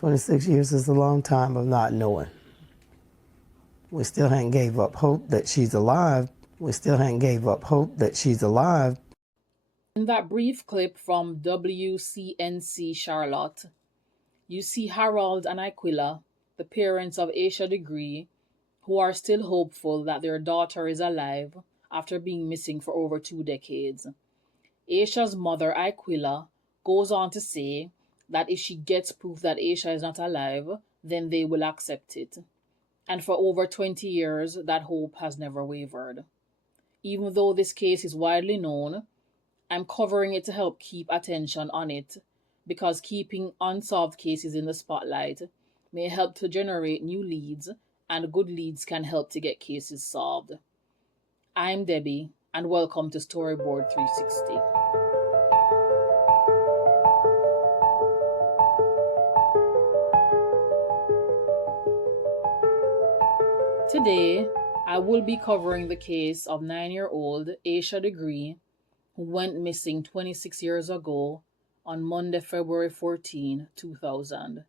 26 years is a long time of not knowing. We still haven't gave up hope that she's alive. We still haven't gave up hope that she's alive. In that brief clip from WCNC Charlotte, you see Harold and Aquila, the parents of Asha Degree, who are still hopeful that their daughter is alive after being missing for over 2 decades. Asha's mother, Aquila, goes on to say that if she gets proof that Asha is not alive, then they will accept it. And for over 20 years, that hope has never wavered. Even though this case is widely known, I'm covering it to help keep attention on it, because keeping unsolved cases in the spotlight may help to generate new leads, and good leads can help to get cases solved. I'm Debbie, and welcome to Storyboard 360. Today, I will be covering the case of 9-year-old Asha Degree, who went missing 26 years ago on Monday, February 14, 2000.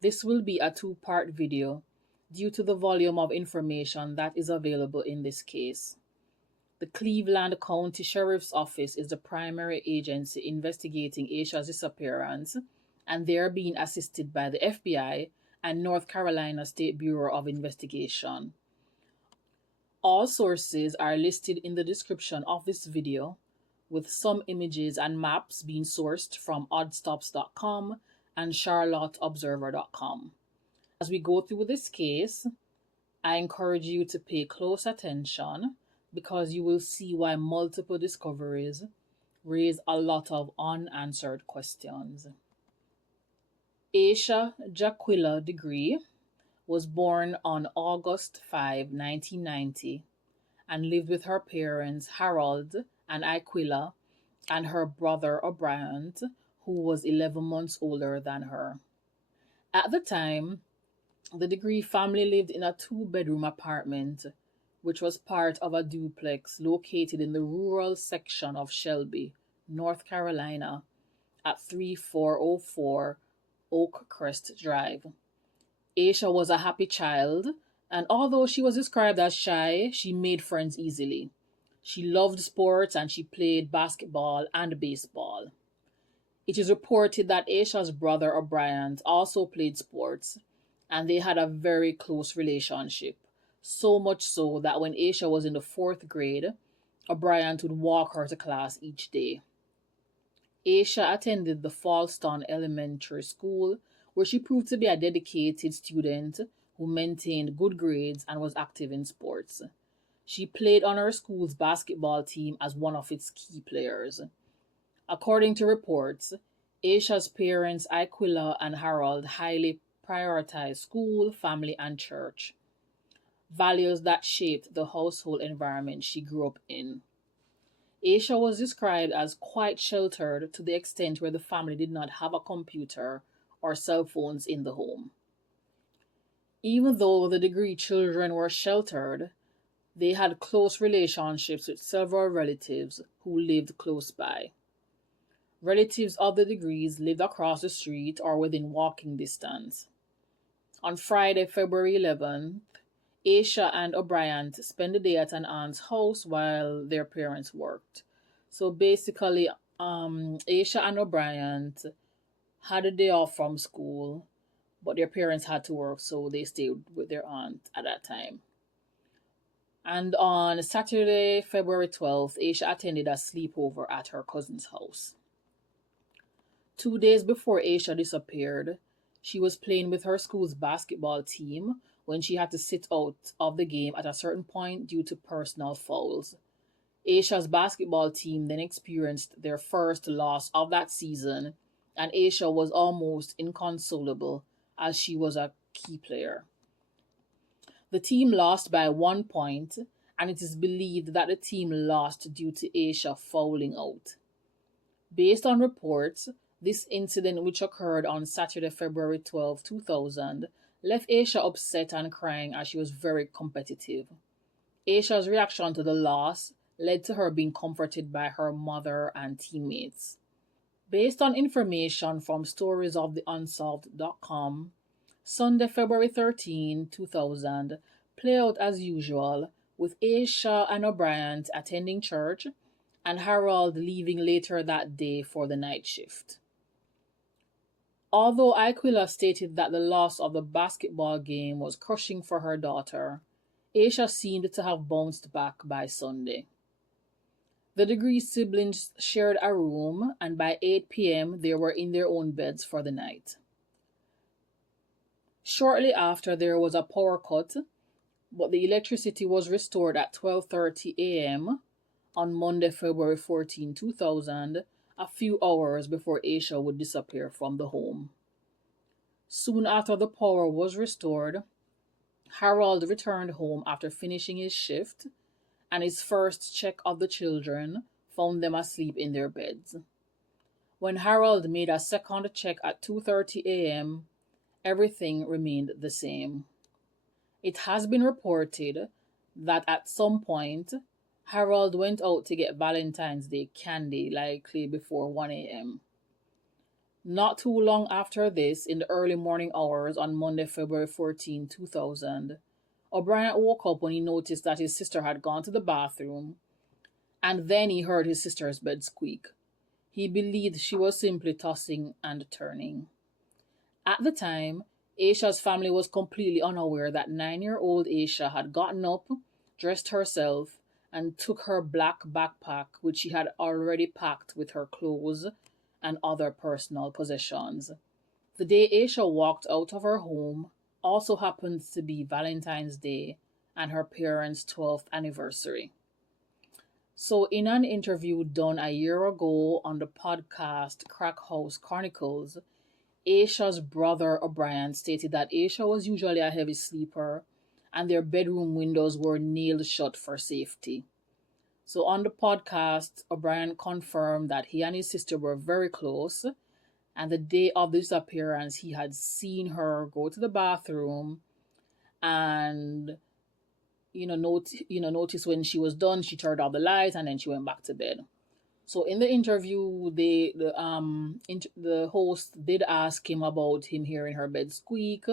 This will be a 2-part video due to the volume of information that is available in this case. The Cleveland County Sheriff's Office is the primary agency investigating Asha's disappearance, and they are being assisted by the FBI and North Carolina State Bureau of Investigation. All sources are listed in the description of this video, with some images and maps being sourced from oddstops.com and charlotteobserver.com. As we go through this case, I encourage you to pay close attention because you will see why multiple discoveries raise a lot of unanswered questions. Asha Jaquilla Degree was born on August 5, 1990, and lived with her parents Harold and Aquila and her brother O'Brien, who was 11 months older than her. At the time, the Degree family lived in a 2-bedroom apartment, which was part of a duplex located in the rural section of Shelby, North Carolina, at 3404 Oakcrest Drive. Asha was a happy child, and although she was described as shy, she made friends easily. She loved sports and she played basketball and baseball. It is reported that Asha's brother O'Brien also played sports, and they had a very close relationship, so much so that when Asha was in the 4th grade, O'Brien would walk her to class each day. Asha attended the Falston Elementary School, where she proved to be a dedicated student who maintained good grades and was active in sports. She played on her school's basketball team as one of its key players. According to reports, Asha's parents, Aquila and Harold, highly prioritized school, family, and church, values that shaped the household environment she grew up in. Asha was described as quite sheltered to the extent where the family did not have a computer or cell phones in the home. Even though the Degree children were sheltered, they had close relationships with several relatives who lived close by. Relatives of the Degrees lived across the street or within walking distance. On Friday, February 11th, Asha and O'Brien spent the day at an aunt's house while their parents worked. So basically, Asha and O'Brien had a day off from school, but their parents had to work, so they stayed with their aunt at that time. And on Saturday, February 12th, Asha attended a sleepover at her cousin's house. 2 days before Asha disappeared, she was playing with her school's basketball team when she had to sit out of the game at a certain point due to personal fouls. Asha's basketball team then experienced their first loss of that season, and Asha was almost inconsolable as she was a key player. The team lost by 1 point, and it is believed that the team lost due to Asha fouling out. Based on reports, this incident, which occurred on Saturday, February 12, 2000, left Asha upset and crying as she was very competitive. Asha's reaction to the loss led to her being comforted by her mother and teammates. Based on information from storiesoftheunsolved.com, Sunday, February 13, 2000, play out as usual, with Asha and O'Brien attending church and Harold leaving later that day for the night shift. Although Aquila stated that the loss of the basketball game was crushing for her daughter, Asha seemed to have bounced back by Sunday. The Degree siblings shared a room, and by 8 p.m. they were in their own beds for the night. Shortly after, there was a power cut, but the electricity was restored at 12:30 a.m. on Monday, February 14, 2000, a few hours before Asha would disappear from the home. Soon after the power was restored, Harold returned home after finishing his shift, and his first check of the children found them asleep in their beds. When Harold made a second check at 2:30 a.m., everything remained the same. It has been reported that at some point, Harold went out to get Valentine's Day candy, likely before 1 a.m. Not too long after this, in the early morning hours on Monday, February 14, 2000, O'Brien woke up when he noticed that his sister had gone to the bathroom, and then he heard his sister's bed squeak. He believed she was simply tossing and turning. At the time, Asha's family was completely unaware that 9-year-old Asha had gotten up, dressed herself, and took her black backpack, which she had already packed with her clothes and other personal possessions. The day Asha walked out of her home also happened to be Valentine's Day and her parents' 12th anniversary. So, in an interview done a year ago on the podcast Crack House Chronicles, Asha's brother O'Brien stated that Asha was usually a heavy sleeper and their bedroom windows were nailed shut for safety. So on the podcast, O'Brien confirmed that he and his sister were very close, and the day of the disappearance, he had seen her go to the bathroom and notice when she was done, she turned off the light and then she went back to bed. So in the interview, the host did ask him about him hearing her bed squeak.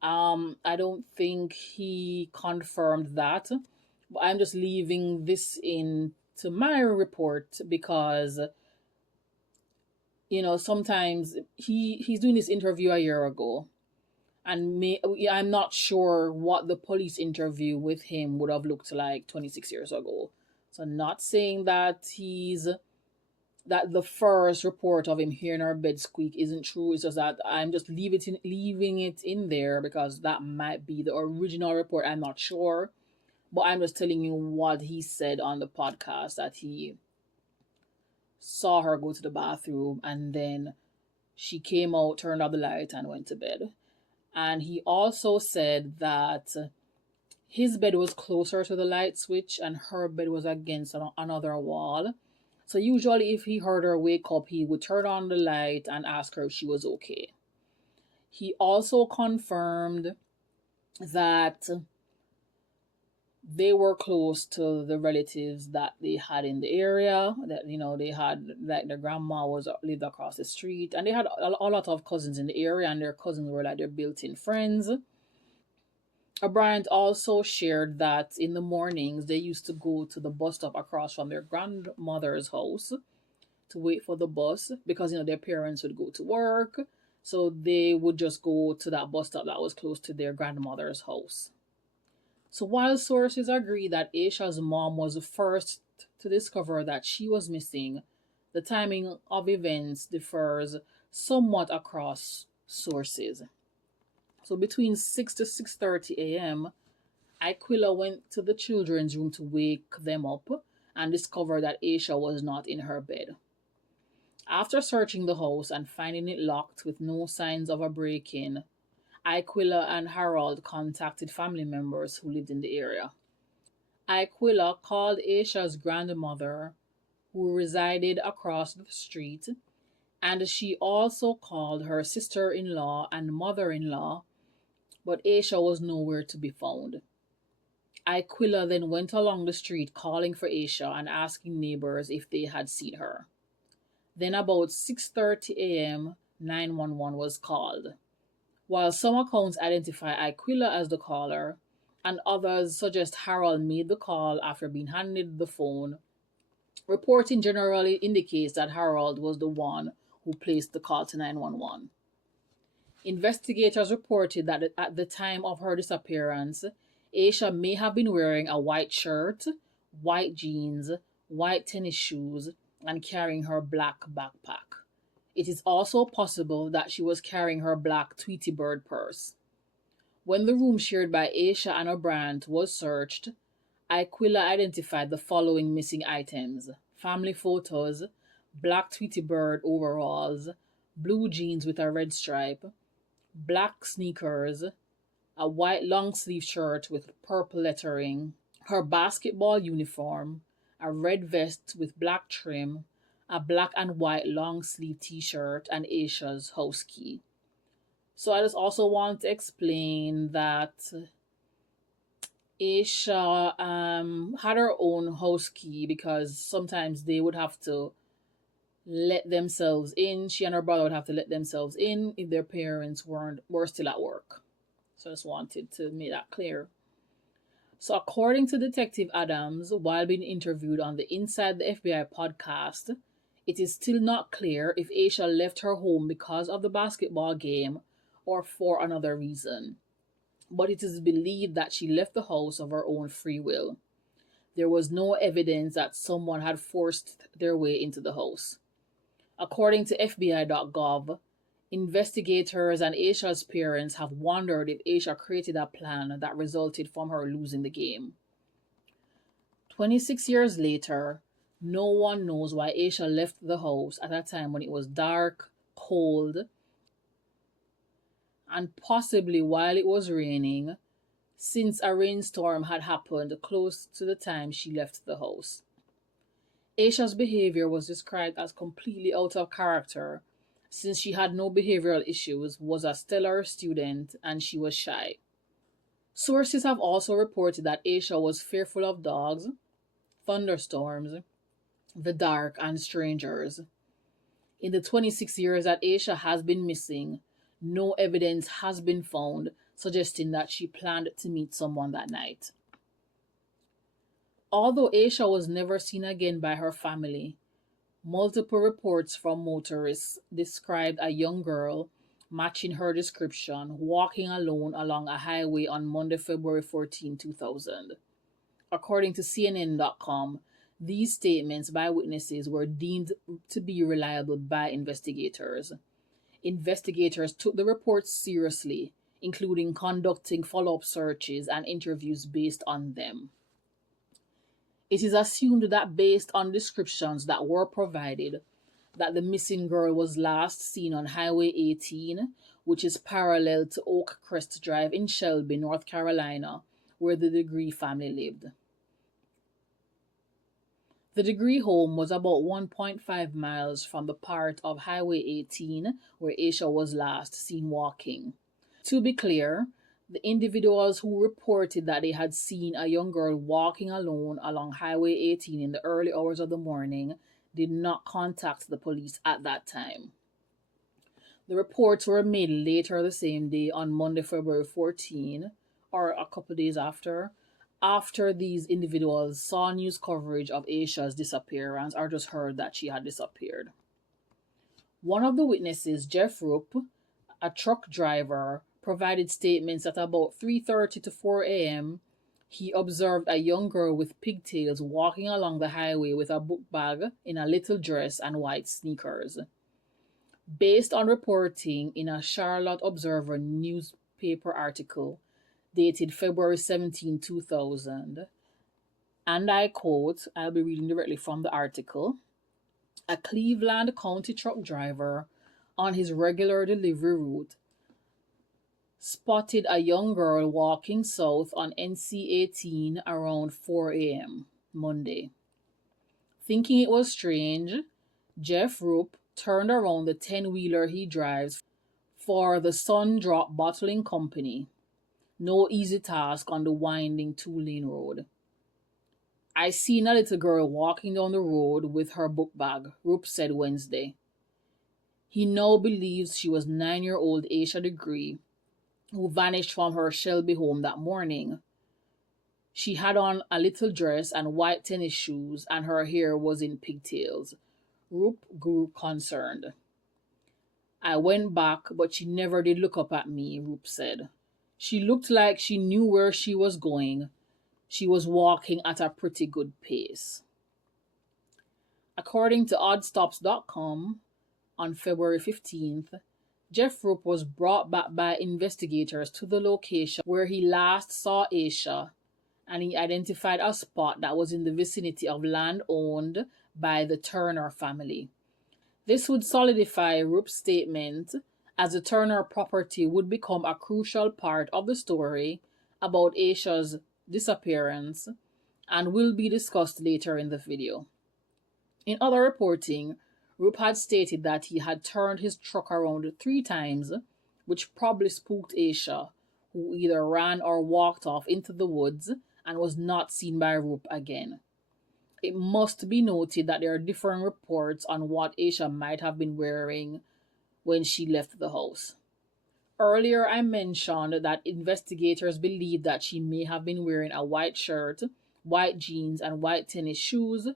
I don't think he confirmed that, but I'm just leaving this in to my report because sometimes he's doing this interview a year ago, and I'm not sure what the police interview with him would have looked like 26 years ago. So not saying that that the first report of him hearing her bed squeak isn't true. It's just that I'm just leaving it in there because that might be the original report. I'm not sure, but I'm just telling you what he said on the podcast, that he saw her go to the bathroom and then she came out, turned off the light, and went to bed. And he also said that his bed was closer to the light switch and her bed was against another wall. So usually if he heard her wake up, he would turn on the light and ask her if she was okay. He also confirmed that they were close to the relatives that they had in the area, that they had, like, their grandma lived across the street, and they had a lot of cousins in the area, and their cousins were like their built-in friends. O'Brien also shared that in the mornings they used to go to the bus stop across from their grandmother's house to wait for the bus because their parents would go to work, so they would just go to that bus stop that was close to their grandmother's house. So while sources agree that Asha's mom was the first to discover that she was missing, the timing of events differs somewhat across sources. So between 6 to 6:30 a.m., Aquila went to the children's room to wake them up and discovered that Asha was not in her bed. After searching the house and finding it locked with no signs of a break-in, Aquila and Harold contacted family members who lived in the area. Aquila called Asha's grandmother, who resided across the street, and she also called her sister-in-law and mother-in-law, but Asha was nowhere to be found. Aquila then went along the street calling for Asha and asking neighbors if they had seen her. Then about 6:30 a.m., 911 was called. While some accounts identify Aquila as the caller, and others suggest Harold made the call after being handed the phone, reporting generally indicates that Harold was the one who placed the call to 911. Investigators reported that at the time of her disappearance, Asha may have been wearing a white shirt, white jeans, white tennis shoes, and carrying her black backpack. It is also possible that she was carrying her black Tweety Bird purse. When the room shared by Asha and O'Brien was searched, Aquila identified the following missing items: family photos, black Tweety Bird overalls, blue jeans with a red stripe, black sneakers, a white long sleeve shirt with purple lettering, her basketball uniform, a red vest with black trim, a black and white long sleeve t shirt, and Asha's house key. So I just also want to explain that Asha had her own house key because sometimes they would have to let themselves in. She and her brother would have to let themselves in if their parents were still at work. So I just wanted to make that clear. So according to Detective Adams, while being interviewed on the Inside the FBI podcast, it is still not clear if Asha left her home because of the basketball game or for another reason. But it is believed that she left the house of her own free will. There was no evidence that someone had forced their way into the house. According to FBI.gov, investigators and Asha's parents have wondered if Asha created a plan that resulted from her losing the game. 26 years later, no one knows why Asha left the house at a time when it was dark, cold, and possibly while it was raining, since a rainstorm had happened close to the time she left the house. Asha's behavior was described as completely out of character, since she had no behavioral issues, was a stellar student, and she was shy. Sources have also reported that Asha was fearful of dogs, thunderstorms, the dark, and strangers. In the 26 years that Asha has been missing, no evidence has been found suggesting that she planned to meet someone that night. Although Asha was never seen again by her family, multiple reports from motorists described a young girl matching her description walking alone along a highway on Monday, February 14, 2000. According to CNN.com, these statements by witnesses were deemed to be reliable by investigators. Investigators took the reports seriously, including conducting follow-up searches and interviews based on them. It is assumed that based on descriptions that were provided, that the missing girl was last seen on Highway 18, which is parallel to Oak Crest Drive in Shelby, North Carolina, where the Degree family lived. The Degree home was about 1.5 miles from the part of Highway 18 where Asha was last seen walking. To be clear, the individuals who reported that they had seen a young girl walking alone along Highway 18 in the early hours of the morning did not contact the police at that time. The reports were made later the same day on Monday, February 14, or a couple days after these individuals saw news coverage of Asha's disappearance or just heard that she had disappeared. One of the witnesses, Jeff Roop, a truck driver, provided statements at about 3:30 to 4 a.m. He observed a young girl with pigtails walking along the highway with a book bag in a little dress and white sneakers. Based on reporting in a Charlotte Observer newspaper article dated February 17, 2000, and I quote, I'll be reading directly from the article, a Cleveland County truck driver on his regular delivery route spotted a young girl walking south on NC-18 around 4 a.m. Monday. Thinking it was strange, Jeff Roop turned around the 10-wheeler he drives for the Sun Drop Bottling Company. No easy task on the winding 2-lane road. "I seen a little girl walking down the road with her book bag," Roop said Wednesday. He now believes she was 9-year-old Asha Degree, who vanished from her Shelby home that morning. She had on a little dress and white tennis shoes, and her hair was in pigtails. Roop grew concerned. "I went back, but she never did look up at me," Roop said. "She looked like she knew where she was going. She was walking at a pretty good pace." According to oddstops.com, on February 15th, Jeff Roop was brought back by investigators to the location where he last saw Asha, and he identified a spot that was in the vicinity of land owned by the Turner family. This would solidify Roop's statement, as the Turner property would become a crucial part of the story about Asha's disappearance and will be discussed later in the video. In other reporting, Roop had stated that he had turned his truck around 3 times, which probably spooked Asha, who either ran or walked off into the woods and was not seen by Roop again. It must be noted that there are different reports on what Asha might have been wearing when she left the house. Earlier, I mentioned that investigators believe that she may have been wearing a white shirt, white jeans, and white tennis shoes,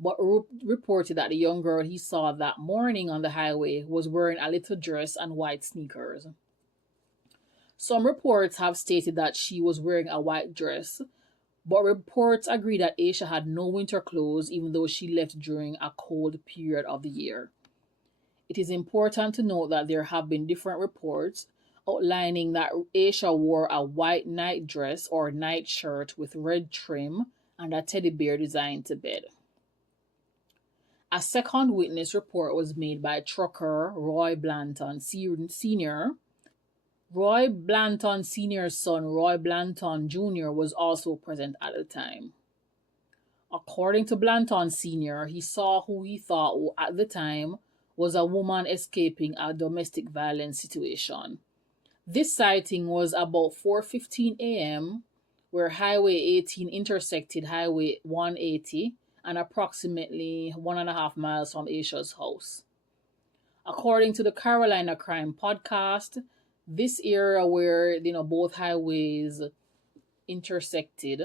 but Roop reported that the young girl he saw that morning on the highway was wearing a little dress and white sneakers. Some reports have stated that she was wearing a white dress, but reports agree that Asha had no winter clothes even though she left during a cold period of the year. It is important to note that there have been different reports outlining that Asha wore a white night dress or night shirt with red trim and a teddy bear design to bed. A second witness report was made by trucker Roy Blanton Sr. Roy Blanton Sr.'s son, Roy Blanton Jr., was also present at the time. According to Blanton Sr., he saw who he thought at the time was a woman escaping a domestic violence situation. This sighting was about 4:15 a.m., where Highway 18 intersected Highway 180 and approximately 1.5 miles from Asha's house. According to the Carolina Crime Podcast, this area where both highways intersected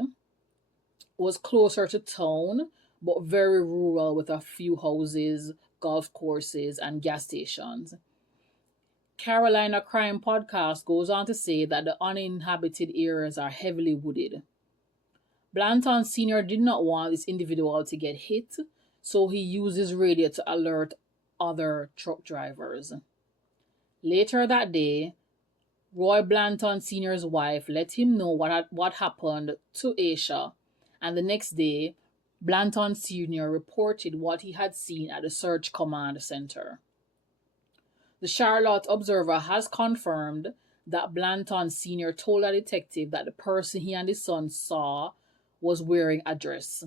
was closer to town, but very rural with a few houses, golf courses, and gas stations. Carolina Crime Podcast goes on to say that the uninhabited areas are heavily wooded. Blanton Sr. did not want this individual to get hit, so he used his radio to alert other truck drivers. Later that day, Roy Blanton Sr.'s wife let him know what happened to Asha, and the next day, Blanton Sr. reported what he had seen at the Search Command Center. The Charlotte Observer has confirmed that Blanton Sr. told a detective that the person he and his son saw was wearing a dress.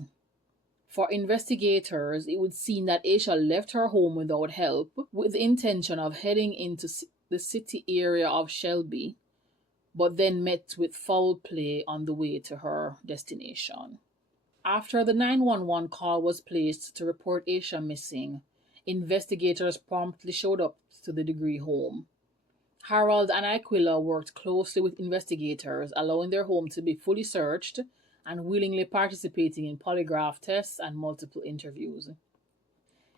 For investigators, it would seem that Asha left her home without help with the intention of heading into the city area of Shelby, but then met with foul play on the way to her destination. After the 911 call was placed to report Asha missing, investigators promptly showed up to the Degree home. Harold and Aquila worked closely with investigators, allowing their home to be fully searched and willingly participating in polygraph tests and multiple interviews.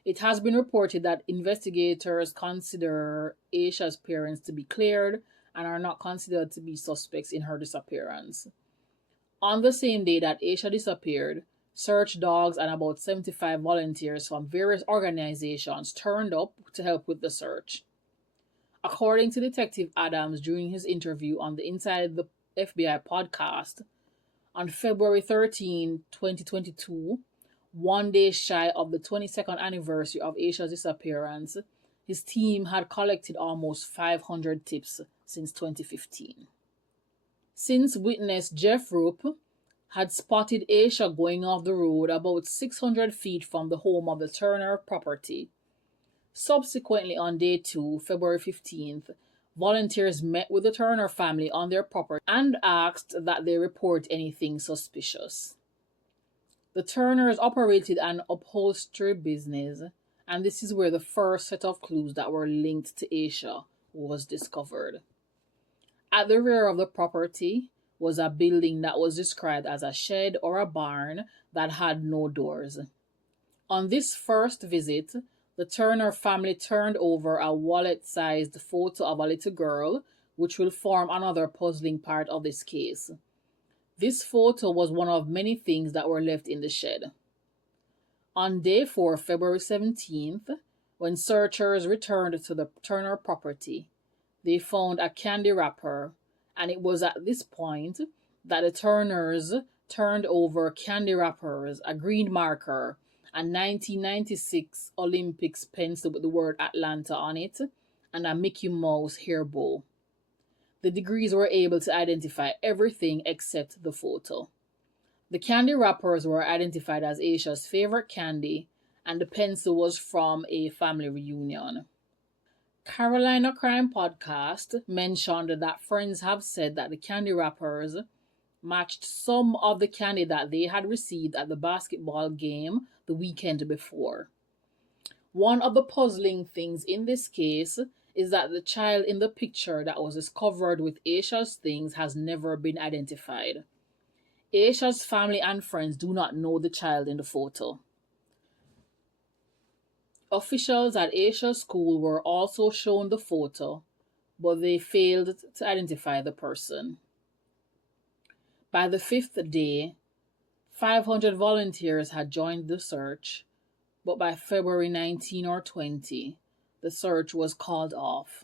It has been reported that investigators consider Asha's parents to be cleared and are not considered to be suspects in her disappearance. On the same day that Asha disappeared, search dogs and about 75 volunteers from various organizations turned up to help with the search. According to Detective Adams during his interview on the Inside the FBI podcast, on February 13, 2022, 1 day shy of the 22nd anniversary of Asha's disappearance, his team had collected almost 500 tips since 2015. Since witness Jeff Roop had spotted Asha going off the road about 600 feet from the home of the Turner property. Subsequently, on day 2, February 15th, volunteers met with the Turner family on their property and asked that they report anything suspicious. The Turners operated an upholstery business, and this is where the first set of clues that were linked to Asha was discovered. At the rear of the property was a building that was described as a shed or a barn that had no doors. On this first visit, the Turner family turned over a wallet-sized photo of a little girl, which will form another puzzling part of this case. This photo was one of many things that were left in the shed. On day 4, February 17th, when searchers returned to the Turner property, they found a candy wrapper, and it was at this point that the Turners turned over candy wrappers, a green marker, a 1996 Olympics pencil with the word Atlanta on it, and a Mickey Mouse hair bow. The Degrees were able to identify everything except the photo. The candy wrappers were identified as Asha's favorite candy, and the pencil was from a family reunion. Carolina Crime Podcast mentioned that friends have said that the candy wrappers matched some of the candy that they had received at the basketball game the weekend before. One of the puzzling things in this case is that the child in the picture that was discovered with Asha's things has never been identified. Asha's family and friends do not know the child in the photo. Officials at Asha's school were also shown the photo, but they failed to identify the person. By the 5th day, 500 volunteers had joined the search, but by February 19 or 20, the search was called off.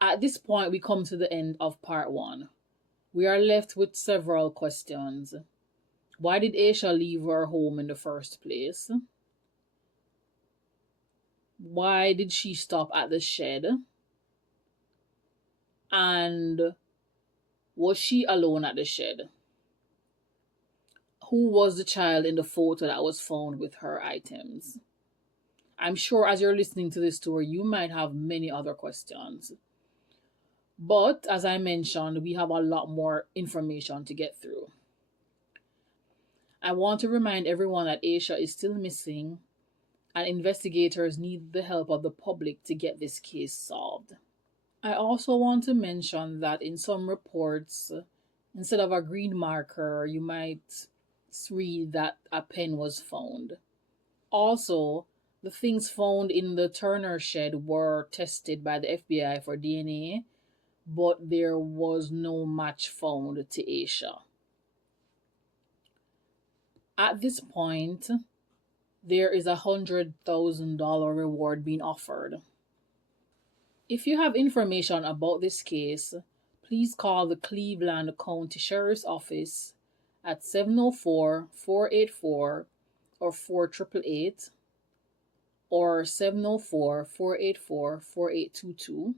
At this point, we come to the end of part 1. We are left with several questions. Why did Asha leave her home in the first place? Why did she stop at the shed? And was she alone at the shed? Who was the child in the photo that was found with her items? I'm sure as you're listening to this story, you might have many other questions. But as I mentioned, we have a lot more information to get through. I want to remind everyone that Asha is still missing, and investigators need the help of the public to get this case solved. I also want to mention that in some reports, instead of a green marker, you might read that a pen was found. Also, the things found in the Turner shed were tested by the FBI for DNA, but there was no match found to Asha. At this point, there is a $100,000 reward being offered. If you have information about this case, please call the Cleveland County Sheriff's Office at 704-484 or 4888 or 704-484-4822,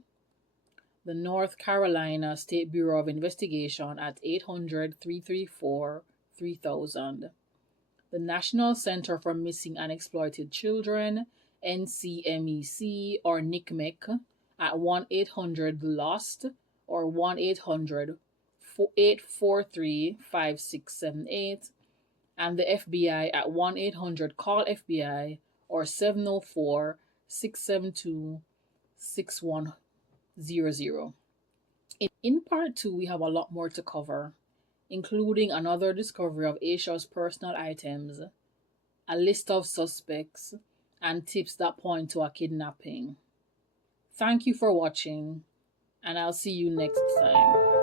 the North Carolina State Bureau of Investigation at 800-334-3000, the National Center for Missing and Exploited Children, NCMEC or NCMEC at 1-800-LOST or 1-800-843-5678, and the FBI at 1-800-CALL-FBI or 704-672-6100. In part 2, we have a lot more to cover, including another discovery of Asha's personal items, a list of suspects, and tips that point to a kidnapping. Thank you for watching, and I'll see you next time.